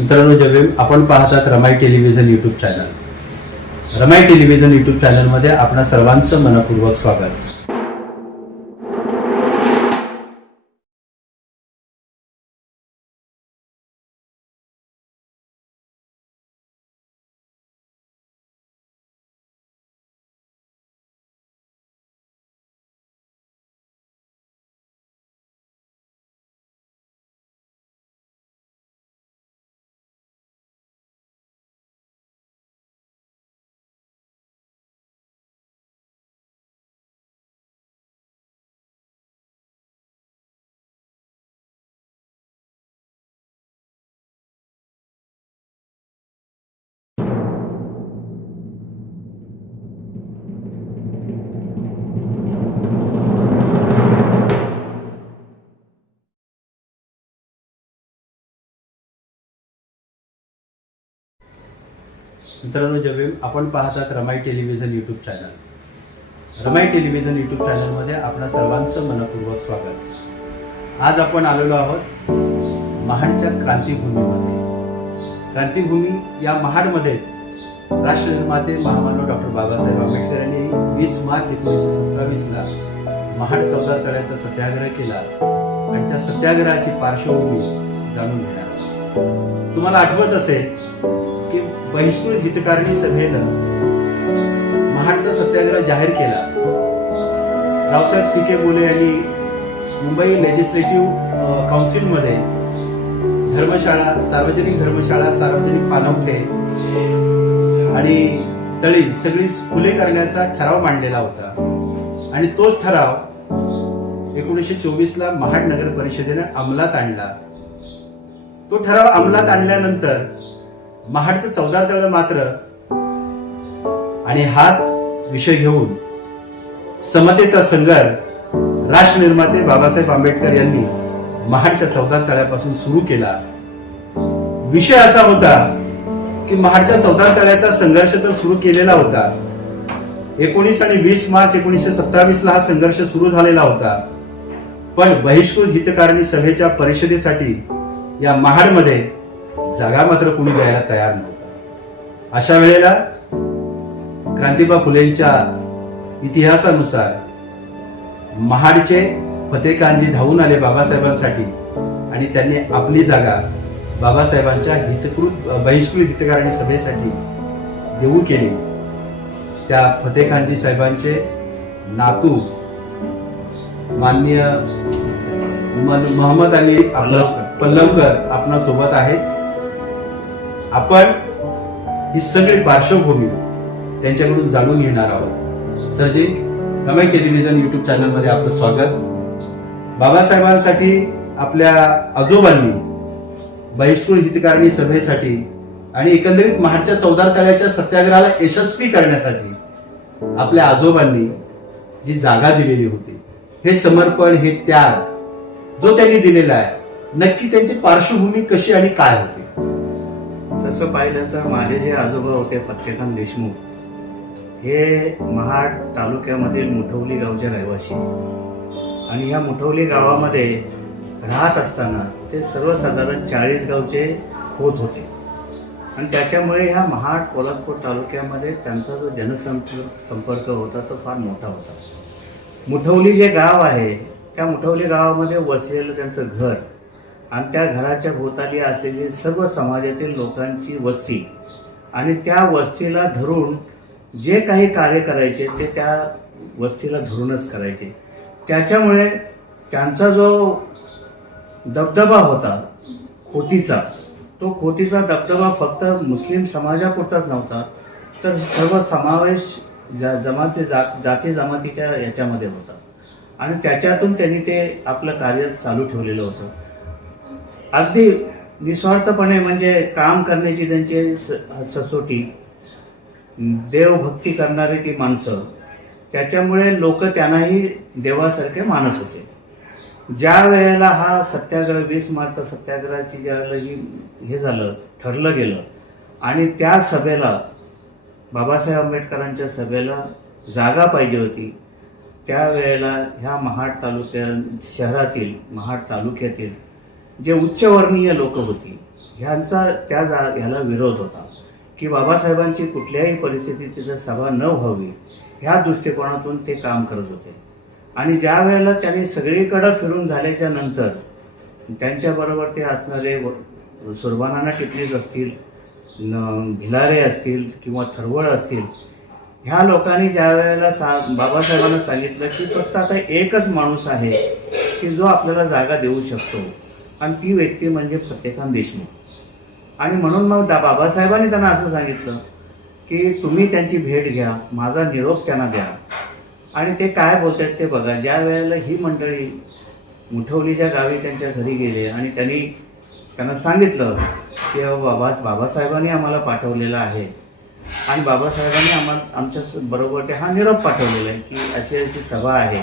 मित्रांनो जेव्हा आपण पाहतात Ramai television YouTube channel Ramai television YouTube चॅनलमध्ये आपणा सर्वांचं मनपूर्वक स्वागत. मित्रांनो जवे आपण पाहतात Ramai television YouTube channel Ramai television YouTube चॅनलमध्ये आपणा सर्वांचं मनपूर्वक स्वागत. आज आपण आलेलो आहोत महाडच्या क्रांतीभूमीमध्ये. क्रांतीभूमी या महाडमध्येच राष्ट्रनिर्माते महामानव डॉक्टर बाबासाहेब आंबेडकर यांनी वीस मार्च एकोणीसशे सत्तावीसला महाड चौदार तळ्याचा सत्याग्रह केला आणि त्या सत्याग्रहाची पार्श्वभूमी जाणून घेणार तुम्हाला आठवत असेल की बहिष्कृत हितकारणी सभेनं महाडचा सत्याग्रह जाहीर केला. रावसाहेब सी के बोले यांनी मुंबई लेजिस्लेटिव्ह काउन्सिलमध्ये धर्मशाळा सार्वजनिक धर्मशाळा सार्वजनिक पानवठे आणि तळी सगळी खुले करण्याचा ठराव मांडलेला होता. आणि तोच ठराव एकोणीसशे चोवीस ला महाड नगर परिषदेने अंमलात आणला. तो ठराव अंमलात आणल्यानंतर महाडचं चौदा तळ मात्र आणि हाच विषय घेऊन समतेचा संघर्ष राष्ट्रनिर्माते बाबासाहेब आंबेडकर यांनी महाडच्या चौदा तळ्यापासून सुरू केला. विषय असा होता की महाडच्या चौदा तळ्याचा संघर्ष तर सुरू केलेला होता. एकोणीस आणि वीस मार्च एकोणीसशे सत्तावीस ला हा संघर्ष सुरू झालेला होता. पण बहिष्कृत हितकारणी सभेच्या परिषदेसाठी या महाडमध्ये जागा मात्र कुणी द्यायला तयार नव्हता. अशा वेळेला क्रांतिबा फुलेंच्या इतिहासानुसार महाडचे फतेकांजी धावून आले बाबासाहेबांसाठी आणि त्यांनी आपली जागा बाबासाहेबांच्या हितकृत बहिष्कृत हितकारणी सभेसाठी देऊ केली. त्या फतेखानजी साहेबांचे नातू माननीय मन- मोहम्मद अली आपला पल्लवकर आपणा सोबत आहेत. आपण ही सगळी पार्श्वभूमी त्यांच्याकडून जाणून घेणार आहोत. सरजी रमाई टेलिव्हिजन युट्यूब चॅनलमध्ये आपलं स्वागत. बाबासाहेबांसाठी आपल्या आजोबांनी बहिष्कृत हितकारणी सभेसाठी आणि एकंदरीत महाडच्या चौदार तळ्याच्या सत्याग्रहाला यशस्वी करण्यासाठी आपल्या आजोबांनी जी जागा दिलेली होती हे समर्पण हे त्याग जो त्यांनी दिलेला आहे नक्की त्यांची पार्श्वभूमी कशी आणि काय होती? तसं पाहिलं तर माझे जे आजोबा होते फत्तेखान देशमुख हे महाड तालुक्यामधील मुठवली गावचे रहिवासी. आणि ह्या मुठवली गावामध्ये राहत असताना ते सर्वसाधारण चाळीस गावचे खोत होते. आणि त्याच्यामुळे ह्या महाड पोलादपूर तालुक्यामध्ये त्यांचा जो जनसंपर्क संपर्क होता तो फार मोठा होता. मुठवली जे गाव आहे त्या मुठवली गावामध्ये वसलेलं त्यांचं घर आणि त्या घराच्या भोवताली असलेली सर्व समाजातील लोकांची वस्ती. आणि त्या वस्तीला धरून जे काही कार्य करायचे ते त्या वस्तीला धरूनच करायचे. त्याच्यामुळे त्यांचा जो दबदबा होता खोतीचा तो खोतीचा दबदबा फक्त मुस्लिम समाजापुरताच नव्हता तर सर्व समावेश जा जमाती जा जाती जमातीच्या याच्यामध्ये होता. आणि त्याच्यातून त्यांनी ते आपलं कार्य चालू ठेवलेलं होतं. अगदी निस्वार्थपणे म्हणजे काम करण्याची त्यांची स- ससोटी देवभक्ती करणारी ती माणसं त्याच्यामुळे लोक त्यांनाही देवासारखे मानत होते. ज्या वेळेला हा सत्याग्रह वीस मार्चचा सत्याग्रहाची ज्या वेळेला ही हे झालं ठरलं गेलं आणि त्या सभेला बाबासाहेब आंबेडकरांच्या सभेला जागा पाहिजे होती त्यावेळेला ह्या महाड तालुक्या शहरातील महाड तालुक्यातील जे उच्चवर्णीय लोक होती ह्यांचा त्या जा ह्याला विरोध होता की बाबासाहेबांची कुठल्याही परिस्थितीत तिथं सभा न व्हावी ह्या दृष्टिकोनातून ते काम करत होते. आणि ज्या वेळेला त्यांनी सगळीकडं फिरून झाल्याच्यानंतर त्यांच्याबरोबर ते असणारे व- सुरबानाना टिपणीस असतील न भिलारे असतील किंवा थरवळ असतील ह्या लोकांनी ज्या वेळेला सा बाबासाहेबांना सांगितलं की फक्त आता एकच माणूस आहे की जो आपल्याला जागा देऊ शकतो. आणि ती व्यक्ती म्हणजे फतेखान देशमुख. आणि म्हणून मग दा बाबासाहेबांनी त्यांना असं सांगितलं की तुम्ही त्यांची भेट घ्या माझा निरोप त्यांना द्या. आणि ते काय बोलत आहेत ते बघा ज्या वेळेला ही मंडळी मुठवलीच्या गावी त्यांच्या घरी गेले आणि त्यांनी त्यांना सांगितलं की बाबा बाबासाहेबांनी आम्हाला पाठवलेलं आहे. आणि बाबासाहेबांनी आम्हाला आमच्या बरोबर ते हा निरोप पाठवलेला आहे की अशी अशी सभा आहे.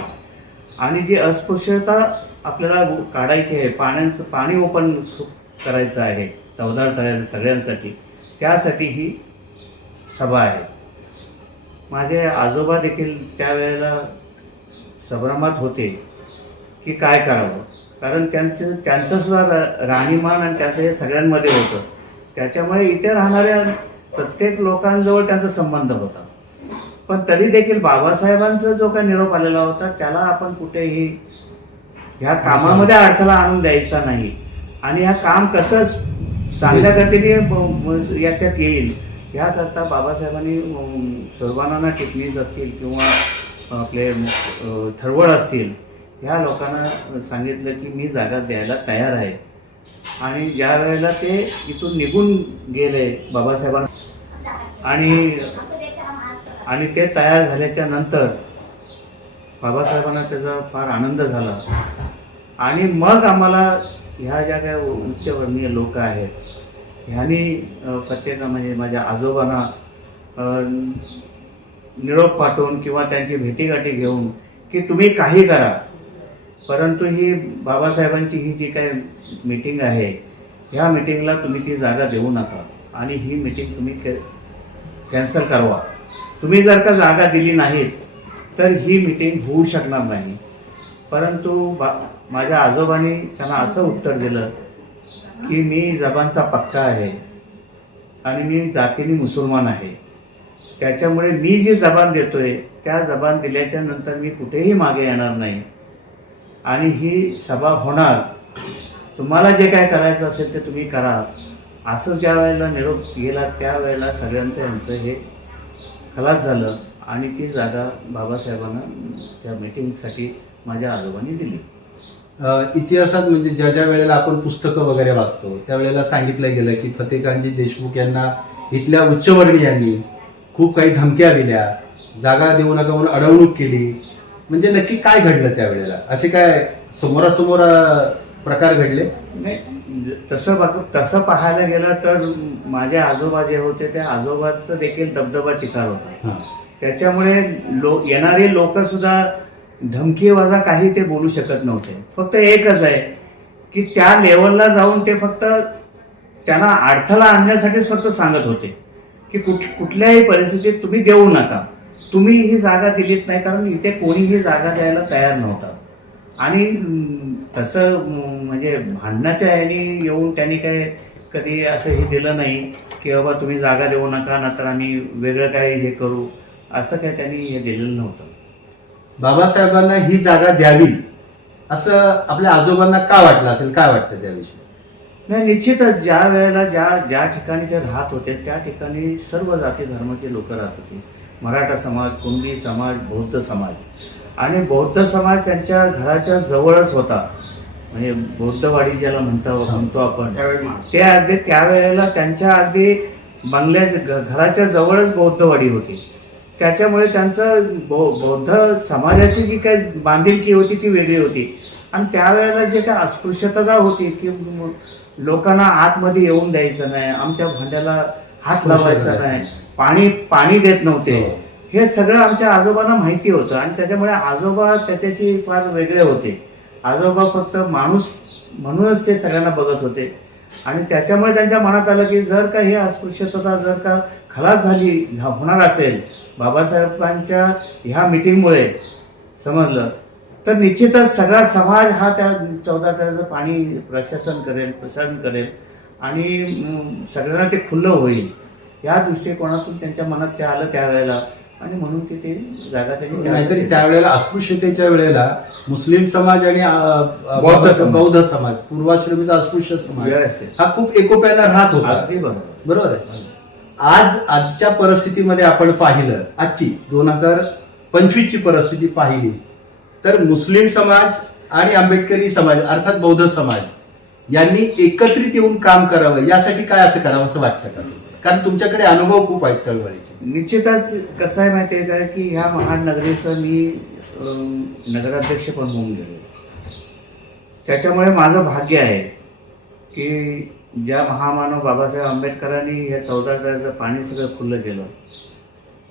आणि जी अस्पृश्यता आपल्याला काढायची आहे पाण्याचं पाणी ओपन करायचं आहे चौदार तळ्याचं सगळ्यांसाठी. त्यासाठी ही सभा आहे. माझे आजोबा देखील त्यावेळेला संभ्रमात होते की काय करावं? कारण त्यांचं त्यांचंसुद्धा रा- राहणीमान आणि त्यांचं हे सगळ्यांमध्ये होतं. त्याच्यामुळे इथे राहणाऱ्या प्रत्येक लोकांजवळ त्यांचा संबंध होता. पण तरी देखील बाबासाहेबांचा जो काही निरोप आलेला होता त्याला आपण कुठेही ह्या कामामध्ये अडथळा आणून द्यायचा नाही. आणि ह्या काम कसं चांगल्या गतीने याच्यात येईल याकरता बाबासाहेबांनी सर्वांना टिपणीस असतील किंवा आपले थरवळ असतील ह्या लोकांना सांगितलं की मी जागा द्यायला तयार आहे. आणि ज्या वेळेला ते इथून निघून गेले बाबासाहेबांना आणि आणि ते तयार झाल्याच्यानंतर बाबासाहेबांना त्याचा फार आनंद झाला. आणि मग आम्हाला ह्या ज्या काय उच्चवर्णीय लोक आहेत ह्यांनी प्रत्येका प्रत्येक म्हणजे माझ्या आजोबांना निरोप पाठवून किंवा त्यांची भेटीगाठी घेऊन की तुम्ही काही करा. परंतु ही बाबासाहेबांची ही जी काय मीटिंग आहे ह्या मीटिंगला तुम्ही ती जागा देऊ नका. आणि ही मीटिंग तुम्ही कॅन्सल करवा तुम्ही जर का जागा दिली नाहीत तर ही मीटिंग होऊ शकणार नाही. परंतु बा माझ्या आजोबांनी त्यांना असं उत्तर दिलं की मी जबानचा पक्का आहे आणि मी जातीने मुसलमान आहे. त्याच्यामुळे मी जी जबान देतोय त्या जबान दिल्याच्या नंतर मी कुठेही मागे येणार नाही. आणि ही सभा होणार. तुम्हाला जे काय करायचं असेल ते तुम्ही करा. असं ज्या वेळेला निरोप गेला त्यावेळेला सगळ्यांचं यांचं हे खलास झालं आणि ती जागा बाबासाहेबांना त्या मीटिंगसाठी माझ्या आजोबांनी दिली. इतिहासात म्हणजे ज्या ज्या वेळेला आपण पुस्तकं वगैरे वाचतो त्यावेळेला सांगितलं गेलं की फतेखानजी देशमुख यांना इथल्या उच्चवर्णीयांनी खूप काही धमक्या दिल्या जागा देऊ नका म्हणून अडवणूक केली. म्हणजे नक्की काय घडलं त्यावेळेला? असे काय समोरासमोर प्रकार घडले? नाही ज- तसं बघ तसं पाहायला गेलं तर माझे आजोबा जे होते त्या आजोबाचं देखील दबदबा चिकार होता. त्याच्यामुळे लो येणारे लोक सुद्धा धमकीवाजा काही ते बोलू शकत नव्हते. फक्त एकच आहे की त्या लेवलला जाऊन ते फक्त त्यांना अडथळा आणण्यासाठीच फक्त सांगत होते की कुठ कुठल्याही परिस्थितीत तुम्ही देऊ नका. तुम्ही ही जागा दिलीत नाही कारण इथे कोणीही जागा द्यायला तयार नव्हता. आणि तसं म्हणजे भांडणाच्या ह्यानी येऊन त्यांनी काय कधी असं हे दिलं नाही की बाबा तुम्ही जागा देऊ नका नंतर आम्ही वेगळं काही हे करू. असं काय त्यांनी हे दिलेलं नव्हतं. बाबासाहेबांना ही जागा द्यावी. असं आपल्या आजोबांना का वाटलं असेल? काय वाटतं त्याविषयी? नाही निश्चितच ज्या वेळेला ज्या ज्या ठिकाणी ते राहत होते त्या ठिकाणी सर्व जाती धर्माचे लोक राहत होते. मराठा समाज कुणबी समाज बौद्ध समाज. आणि बौद्ध समाज त्यांच्या घराच्या जवळच होता. म्हणजे बौद्धवाडी ज्याला म्हणता म्हणतो आपण ते अगदी त्यावेळेला त्यांच्या अगदी बंगल्या घ- घराच्या जवळच बौद्धवाडी होती. त्याच्यामुळे त्यांचं बौ बौद्ध समाजाची जी काही बांधिलकी होती ती वेगळी होती. आणि त्यावेळेला जे काय अस्पृश्यता होती की लोकांना आतमध्ये येऊन द्यायचं नाही आमच्या भांड्याला हात लावायचा नाही पाणी पाणी देत नव्हते. हो. हे सगळं आमच्या आजोबांना माहिती होतं आणि त्याच्यामुळे आजोबा त्याच्याशी फार वेगळे होते. आजोबा फक्त माणूस म्हणूनच ते सगळ्यांना बघत होते. आणि त्याच्यामुळे त्यांच्या मनात आलं की जर का हे अस्पृश्यता जर का खलास झाली होणार असेल बाबासाहेबांच्या ह्या मिटिंगमुळे समजलं. तर निश्चितच सगळा समाज हा त्या चौदा त्याचं पाणी प्रशासन करेल प्रसारण करेल आणि सगळ्यांना ते खुल्लं होईल. या दृष्टिकोनातून त्यांच्या मनात ते आलं त्यावेळेला आणि म्हणून ते ते जागा त्यांनी नाहीतरी त्यावेळेला अस्पृश्यतेच्या वेळेला मुस्लिम समाज आणि बौद्ध समाज. बौद्ध समाज पूर्वाश्रमीचा अस्पृश्य समाज हा खूप एकोप्यानं राहत होता. बरोबर आहे. आज आजच्या परिस्थितीमध्ये आपण पाहिलं आजची दोन हजार पंचवीसची परिस्थिती पाहिली. तर मुस्लिम समाज आणि आंबेडकरी समाज अर्थात बौद्ध समाज यांनी एकत्रित येऊन काम करावं यासाठी काय असं करावं असं वाटतं का कारण तुमच्याकडे अनुभव खूप आहेत चळवळीचे. निश्चितच कसं आहे माहिती आहे का की ह्या महानगरीचं मी नगराध्यक्ष पण होऊन गेलो. त्याच्यामुळे माझं भाग्य आहे की ज्या महामानव बाबासाहेब आंबेडकरांनी हे चौदा तळ्याचं पाणी सगळं खुल्लं केलं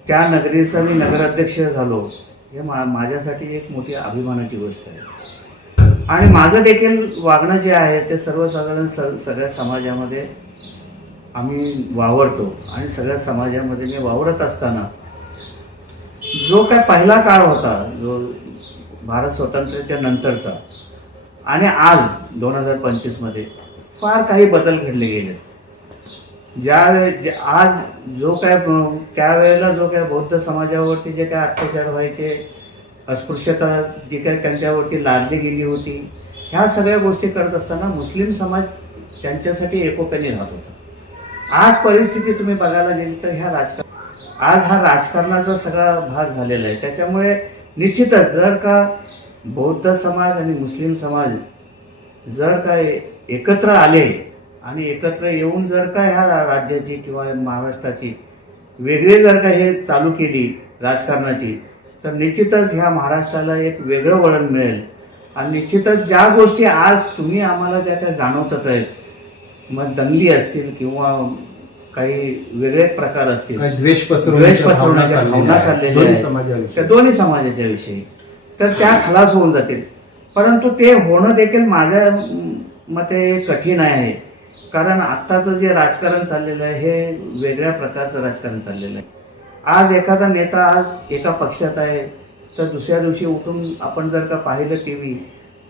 त्या नगरीचा मी नगराध्यक्ष झालो हे मा माझ्यासाठी एक मोठी अभिमानाची गोष्ट आहे. आणि माझं देखील वागणं जे आहे ते सर्वसाधारण स सगळ्या समाजामध्ये आम्ही वावरतो. आणि सगळ्या समाजामध्ये मी वावरत असताना जो काय पहिला काळ होता जो भारत स्वातंत्र्याच्या नंतरचा आणि आज दोन हजार पंचवीसमध्ये फार काही बदल घडले गेले. ज्या जे- आज जो काय त्यावेळेला जो काय बौद्ध समाजावरती जे काय अत्याचार व्हायचे अस्पृश्यता जी काय त्यांच्यावरती लादली गेली होती ह्या सगळ्या गोष्टी करत असताना मुस्लिम समाज त्यांच्यासाठी एकोप्याने राहत होता. आज परिस्थिती तुम्ही बघायला गेली तर ह्या राजकारण आज हा राजकारणाचा सगळा भाग झालेला आहे. त्याच्यामुळे निश्चितच जर का बौद्ध समाज आणि मुस्लिम समाज जर का एकत्र आले आणि एकत्र येऊन जर का ह्या राज्याची किंवा महाराष्ट्राची वेगळी जर का हे चालू केली राजकारणाची तर निश्चितच ह्या महाराष्ट्राला एक वेगळं वळण मिळेल. आणि निश्चितच ज्या गोष्टी आज तुम्ही आम्हाला ज्या त्या जाणवतात आहेत मग दंगली असतील किंवा काही वेगळे प्रकार असतील द्वेष द्वेष पसरवण्याच्या भावना चाललेल्या त्या दोन्ही समाजाच्या विषयी. तर त्या खलास होऊन जातील. परंतु ते होणं देखील माझ्या मग ते कठीण आहे. कारण आत्ताचं जे राजकारण चाललेलं आहे हे वेगळ्या प्रकारचं राजकारण चाललेलं आहे. आज एखादा नेता आज एका पक्षात आहे तर दुसऱ्या दिवशी उठून आपण जर का पाहिलं टी व्ही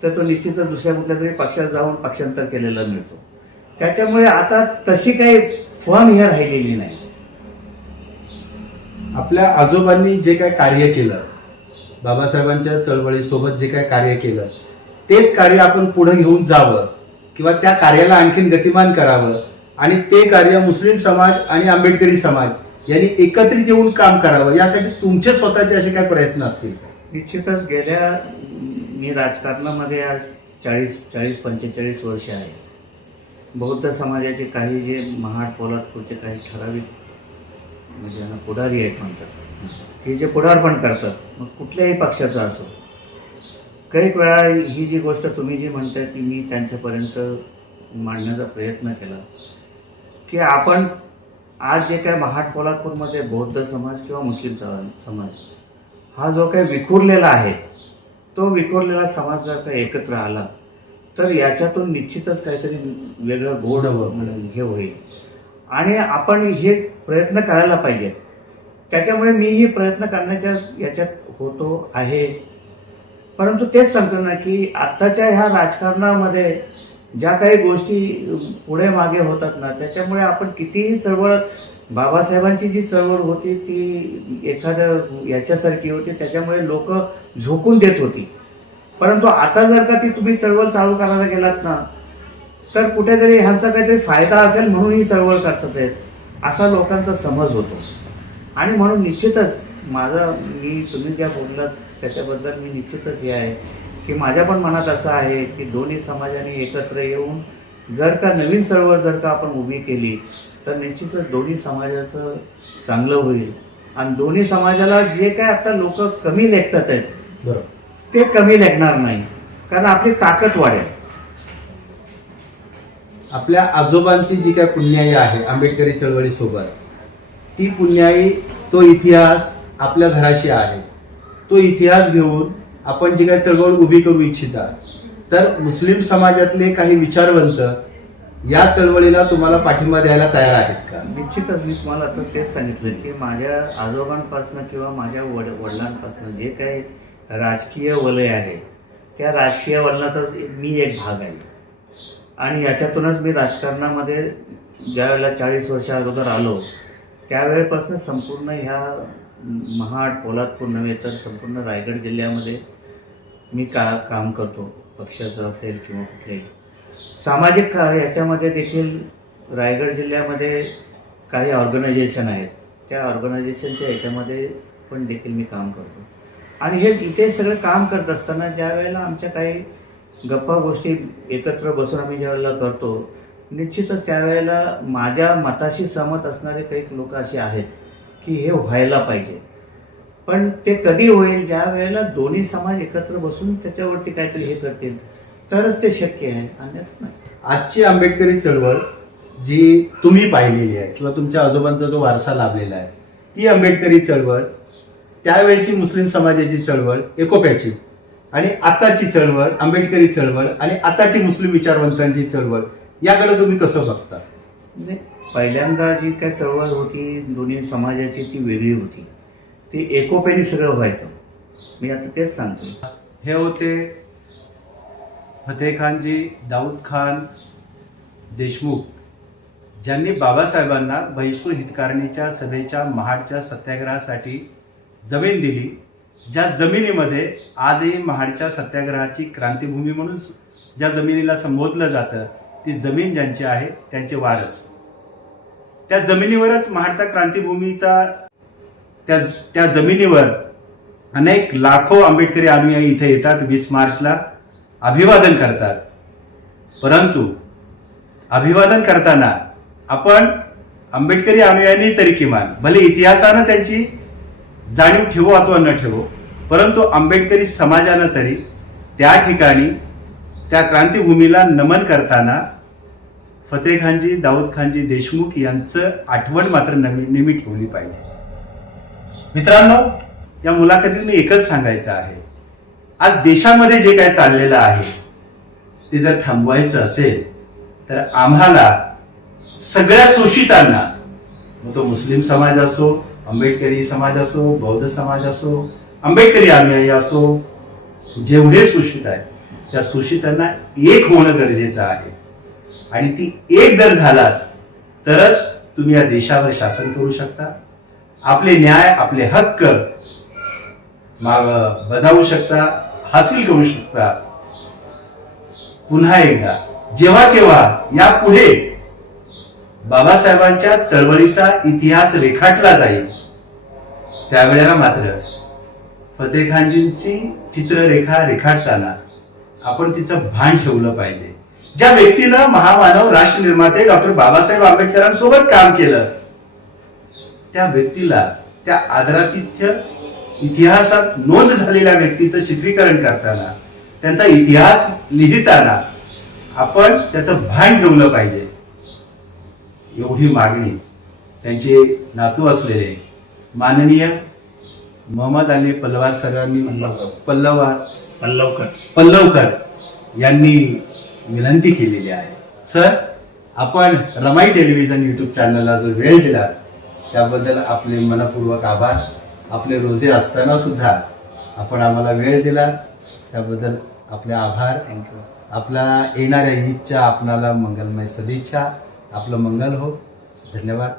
तर तो निश्चितच दुसऱ्या कुठल्या तरी पक्षात जाऊन पक्षांतर केलेला मिळतो. त्याच्यामुळे आता तशी काही फर्म हे राहिलेली नाही. आपल्या आजोबांनी जे काय कार्य केलं बाबासाहेबांच्या चळवळीसोबत जे काय कार्य केलं तेच कार्य आपण पुढे घेऊन जावं. किंवा त्या कार्याला आणखीन गतिमान करावं. आणि ते कार्य मुस्लिम समाज आणि आंबेडकरी समाज यांनी एकत्रित येऊन काम करावं. यासाठी तुमचे स्वतःचे असे काय प्रयत्न असतील? निश्चितच गेल्या मी राजकारणामध्ये आज चाळीस चाळीस पंचेचाळीस वर्ष आहे. बौद्ध समाजाचे काही जे महाड पोलादपूरचे काही ठराविक म्हणजे पुढारी आहेत म्हणतात. की जे पुढारपण करतात मग कुठल्याही पक्षाचा असो काही वेळा ही जी गोष्ट तुम्ही जी म्हणताय ती मी त्यांच्यापर्यंत मांडण्याचा प्रयत्न केला. की आपण आज जे काय महाड पोलादपूरमध्ये बौद्ध समाज किंवा मुस्लिम स- समाज हा जो काही विखुरलेला आहे तो विखुरलेला समाज जर का एकत्र आला तर याच्यातून निश्चितच काहीतरी वेगळं गोड म्हणजे हे होईल. आणि आपण हे प्रयत्न करायला पाहिजे त्याच्यामुळे मीही प्रयत्न करण्याच्या याच्यात होतो आहे. परंतु तेच सांगतो ना की आत्ताच्या ह्या राजकारणामध्ये ज्या काही गोष्टी पुढे मागे होतात ना त्याच्यामुळे आपण कितीही चळवळ बाबासाहेबांची जी चळवळ होती ती एखाद्या याच्यासारखी होती त्याच्यामुळे लोक झोकून देत होती. परंतु आता जर का ती तुम्ही चळवळ चालू करायला गेलात ना तर कुठेतरी ह्यांचा काहीतरी फायदा असेल म्हणून ही चळवळ करतात आहेत असा लोकांचा समज होतो. आणि म्हणून निश्चितच माझं मी तुम्ही ज्या बोललात त्याच्याबद्दल मी निश्चितच हे आहे की माझ्या पण मनात असं आहे की दोन्ही समाजाने एकत्र येऊन जर का नवीन चळवळ जर का आपण उभी केली तर निश्चितच दोन्ही समाजाचं चांगलं होईल. आणि दोन्ही समाजाला जे काय आता लोक कमी लेखतात आहेत बरोबर. ते कमी लेखणार नाही. कारण आपली ताकद वाढेल. आपल्या आजोबांची जी काय पुण्याई आहे आंबेडकरी चळवळीसोबत ती पुण्याई तो इतिहास आपल्या घराशी आहे. तो इतिहास घेऊन आपण जी काही चळवळ उभी करू इच्छिता तर मुस्लिम समाजातले काही विचारवंत या चळवळीला तुम्हाला पाठिंबा द्यायला तयार आहेत का? निश्चितच मी तुम्हाला आता तेच सांगितलं की माझ्या आजोबांपासून किंवा माझ्या वड वडिलांपासून जे काही राजकीय वलय आहे त्या राजकीय वलनाचा मी एक भाग आहे. आणि याच्यातूनच मी राजकारणामध्ये ज्या वेळेला चाळीस वर्षा अगोदर आलो त्यावेळेपासून संपूर्ण ह्या महाड पोलादपूर नव्हे तर संपूर्ण रायगड जिल्ह्यामध्ये मी का काम करतो पक्षाचं असेल किंवा कुठलेही. सामाजिक का याच्यामध्ये देखील रायगड जिल्ह्यामध्ये काही ऑर्गनायझेशन आहेत. त्या ऑर्गनायझेशनच्या याच्यामध्ये पण देखील मी काम करतो. आणि हे इथे सगळं काम करत असताना ज्या वेळेला आमच्या काही गप्पा गोष्टी एकत्र बसून आम्ही ज्या वेळेला करतो निश्चितच त्यावेळेला माझ्या मताशी सहमत असणारे काही लोक असे आहेत. की हे व्हायला पाहिजे. पण ते कधी होईल? ज्या वेळेला दोन्ही समाज एकत्र बसून त्याच्यावरती काहीतरी हे करतील तरच ते शक्य आहे. अन्यथा नाही. आजची आंबेडकरी चळवळ जी तुम्ही पाहिलेली आहे किंवा तुमच्या आजोबांचा जो वारसा लाभलेला आहे ती आंबेडकरी चळवळ त्यावेळची मुस्लिम समाजाची चळवळ एकोप्याची आणि आताची चळवळ आंबेडकरी चळवळ आणि आताची मुस्लिम विचारवंतांची चळवळ याकडे तुम्ही कसं बघता? नाही पहिल्यांदा जी काय चळवळ होती दोन्ही समाजाची ती वेगळी होती. ती एकोप्याने सगळं व्हायचं. मी आता तेच सांगतो हे होते फतेह खानजी दाऊद खान देशमुख ज्यांनी बाबासाहेबांना बहिष्णू हितकारणीच्या सभेच्या महाडच्या सत्याग्रहासाठी जमीन दिली ज्या जमिनीमध्ये आजही महाडच्या सत्याग्रहाची क्रांतीभूमी म्हणून ज्या जमिनीला संबोधलं जातं ती जमीन ज्यांची आहे त्यांचे वारस. त्या जमिनीवरच महाडचा क्रांतीभूमीचा त्या त्या जमिनीवर अनेक लाखो आंबेडकरी आम्ही इथे येतात वीस मार्चला अभिवादन करतात. परंतु अभिवादन करताना आपण आंबेडकरी अनुयायांनी तरी किमान भले इतिहासानं त्यांची जाणीव ठेवू अथवा न ठेवू परंतु आंबेडकरी समाजानं तरी त्या ठिकाणी त्या क्रांतीभूमीला नमन करताना फतेह खानजी दाऊद खानजी देशमुख यांचं आठवण मात्र नवी नेहमी ठेवली पाहिजे. मित्रांनो या मुलाखतीत मी एकच सांगायचं आहे. आज देशामध्ये जे काय चाललेलं आहे ते जर थांबवायचं असेल तर आम्हाला सगळ्या शोषितांना मग तो मुस्लिम समाज असो आंबेडकरी समाज असो बौद्ध समाज असो आंबेडकरी अनुयायी असो जेवढे शोषित आहेत त्या शोषितांना एक होणं गरजेचं आहे. आणि ती एक जर झालात तरच तुम्ही या देशावर शासन करू शकता. आपले न्याय आपले हक्क माग बजावू शकता हासिल करू शकता. पुन्हा एकदा जेव्हा केव्हा यापुढे बाबासाहेबांच्या चळवळीचा इतिहास रेखाटला जाईल त्यावेळेला मात्र फतेह खानजींची चित्ररेखा रेखाटताना आपण तिचं भान ठेवलं पाहिजे. ज्या व्यक्तीनं महामानव राष्ट्र निर्माते डॉक्टर बाबासाहेब आंबेडकरांसोबत काम केलं त्या व्यक्तीला त्या आदरातिथ्य इतिहासात नोंद झालेल्या व्यक्तीचं चित्रीकरण करताना त्यांचा इतिहास लिहिताना आपण त्याचं भान ठेवलं पाहिजे. एवढी मागणी त्यांचे नातू असलेले माननीय मोहम्मद अली पल्लवार सरांनी पल्लवार पल्लवकर. पल्लवकर यांनी विनंती केलेली आहे. सर आपण रमाई टेलिव्हिजन युट्यूब चॅनलला जो वेळ दिला त्याबद्दल आपले मनपूर्वक आभार. आपले रोजे असताना सुद्धा आपण आम्हाला वेळ दिला त्याबद्दल आपले आभार. थँक्यू आपला येणाऱ्या ईदच्या आपणाला मंगलमय सदिच्छा. आपलं मंगल हो. धन्यवाद.